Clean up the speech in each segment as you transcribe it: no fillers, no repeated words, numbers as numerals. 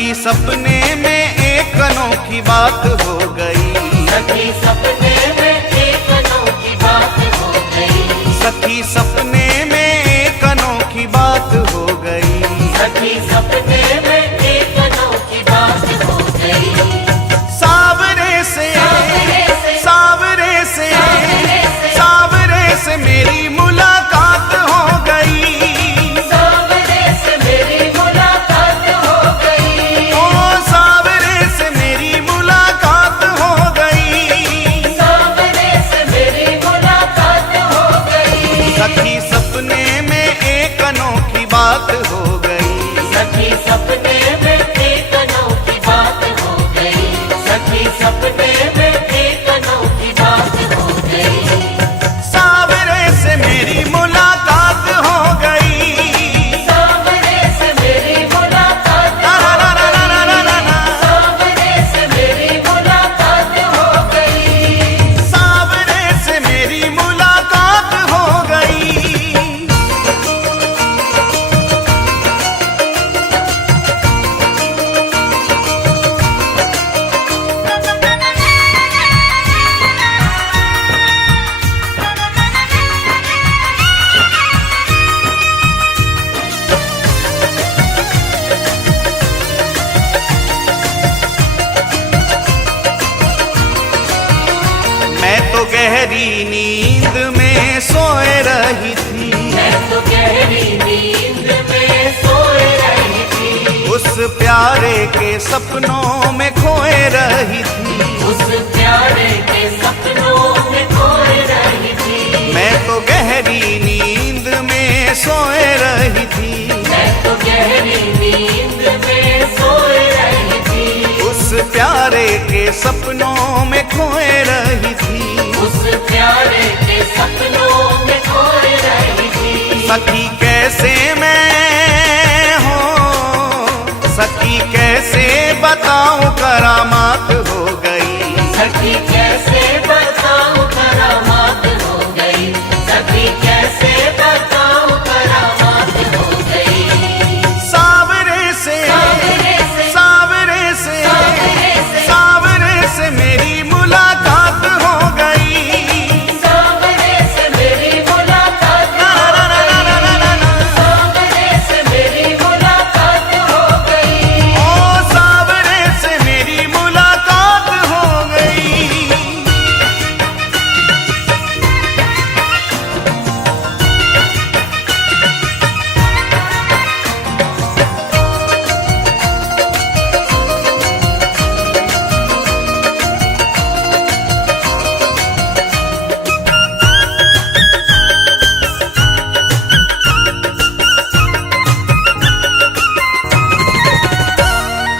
सखी सपने में एक अनोखी बात हो गई, सखी सपने में एक अनोखी बात हो गई, सखी सपने में एक अनोखी बात हो गई, सखी सपने में एक अनोखी बात हो गई। सावरे से सावरे से सावरे से मेरी मुलाकात हो गई, सावरे से मेरी मुलाकात हो गई, ओ सावरे से मेरी मुलाकात हो गई, सावरे से मेरी मुलाकात हो गई। सखी सपने में एक अनोखी बात हो गई, सखी सपने में एक अनोखी बात हो गई, सखी सपने में एक अनोखी बात हो गई। सावरे से मेरी मुलाकात हो गई, सावरे से मेरी मुलाकात ला ला ला ला ला ला ला ला। सावरे से मेरी मुलाकात हो गई। सावरे से मेरी मुलाकात हो गई। मैं तो गहरी नींद में सोए रही थी, मैं तो गहरी नींद में सोए रही थी, उस प्यारे के सपनों में खोए रही थी, उस प्यारे के सपनों में खोए रही थी। मैं तो गहरी नींद में सोए रही थी, मैं तो गहरी नींद में सोए रही थी, उस प्यारे के सपनों में खोए रही थी, उस प्यारे के सपनों में खोए रही थी। सखी कैसे मैं हो, सखी कैसे बताऊं करामात हो गई, सखी कैसे बताऊं करामात हो गई, सखी कैसे बताऊं करामात हो गई। सावरे से सावरे से सावरे से सावरे से सावरे से मेरी मुलाकात हो गई, सावरे से मेरी मुलाकात ला ला ला ला ला ला ला ला। सावरे से मेरी मुलाकात हो गई। ओ सावरे से मेरी मुलाकात हो गई।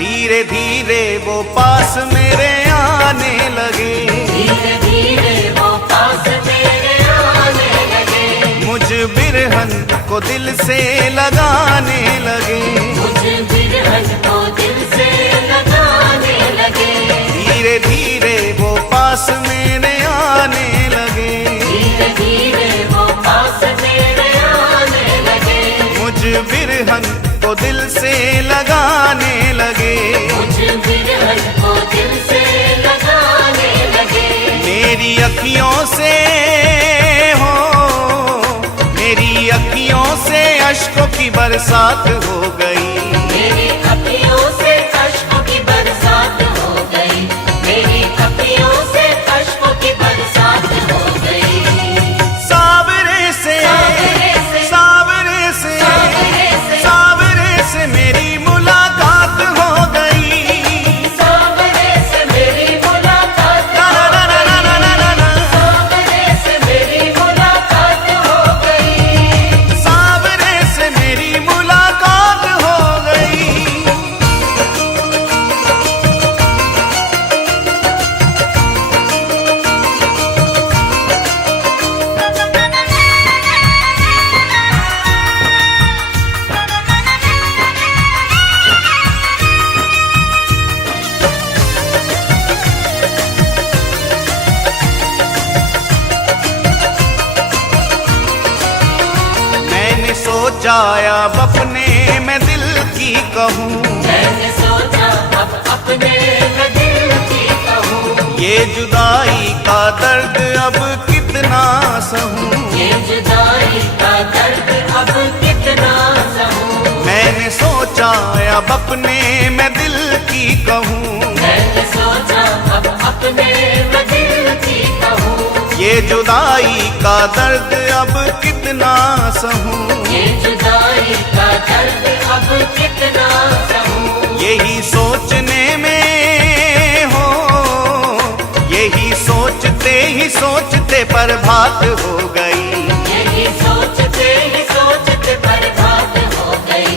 धीरे धीरे वो पास मेरे आने लगे, धीरे धीरे वो पास मेरे आने लगे, मुझ बिरहन को दिल से लगाने लगे, मुझे बिरहन को दिल से लगाने लगे। धीरे धीरे वो पास मेरे आने लगे, धीरे धीरे वो पास मेरे आने लगे, मुझ बिरहन को दिल से लगाने लगे, मुझे बिरहन को दिल से लगाने लगे। मेरी अखियों से हो, मेरी अखियों से अश्कों की बरसात हो गई, मेरी अखियों से अश्कों की बरसात हो गई, मेरी अखियों से अश्कों की बरसात हो गई। सावरे से सावरे से सावरे से सावरे से सावरे से मेरी मुलाकात हो गई, सावरे से मेरी मुलाकात ला ला ला ला ला ला ला ला। सावरे से मेरी मुलाकात हो गई। सावरे से मेरी मुलाकात हो गई। मैंने सोचा अब अपने मैं दिल की कहूँ, मैंने सोचा दर्द अब कितना सहूं, ये जुदाई का दर्द अब कितना सहूं। मैंने सोचा अब अपने मैं दिल की कहूँ, मैंने सोचा अब अपने मैं दिल की कहूँ। ये जुदाई का दर्द अब कितना सहूं, ये जुदाई का दर्द अब कितना सहूं। यही सोचने में हो, यही सोचते ही सोचते बर्बाद हो गई। यही सोचते ही सोचते बर्बाद हो गई।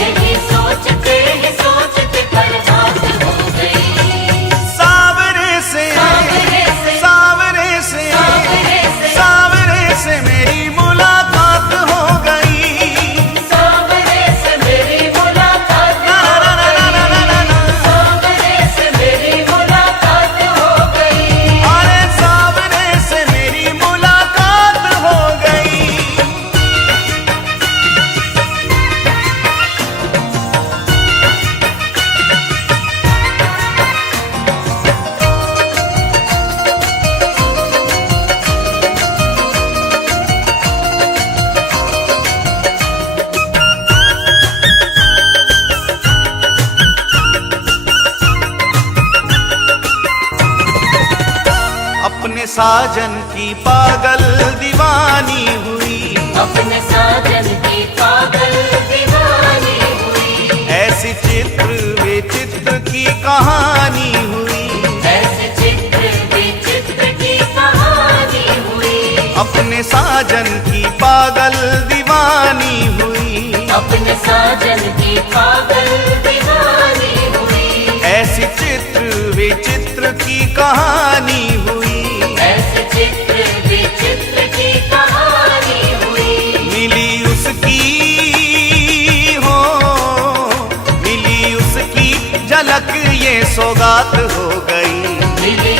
यही सोचते ही सोचते बर्बाद हो गई। सावरे से सावरे से सावरे से सावरे से सावरे से मेरी मुलाकात हो गई। सावरे से मेरी मुलाकात ना हो ना ना ना ना ना ना। सावरे से मेरी मुलाकात हो गई। अरे सावरे से मेरी मुलाकात हो गई। अपने साजन की पागल दीवानी हुई, अपने साजन की पागल दीवानी हुई। ऐसी चित्र विचित्र की कहानी हुई। ऐसे चित्र विचित्र की कहानी हुई। अपने साजन की पागल दीवानी हुई, अपने साजन की पागल दीवानी हुई। ऐसी चित्र विचित्र की कहानी हुई। ऐसे चित्र विचित्र की कहानी हुई। मिली उसकी हो, मिली उसकी झलक ये सौगात हो गई। मिली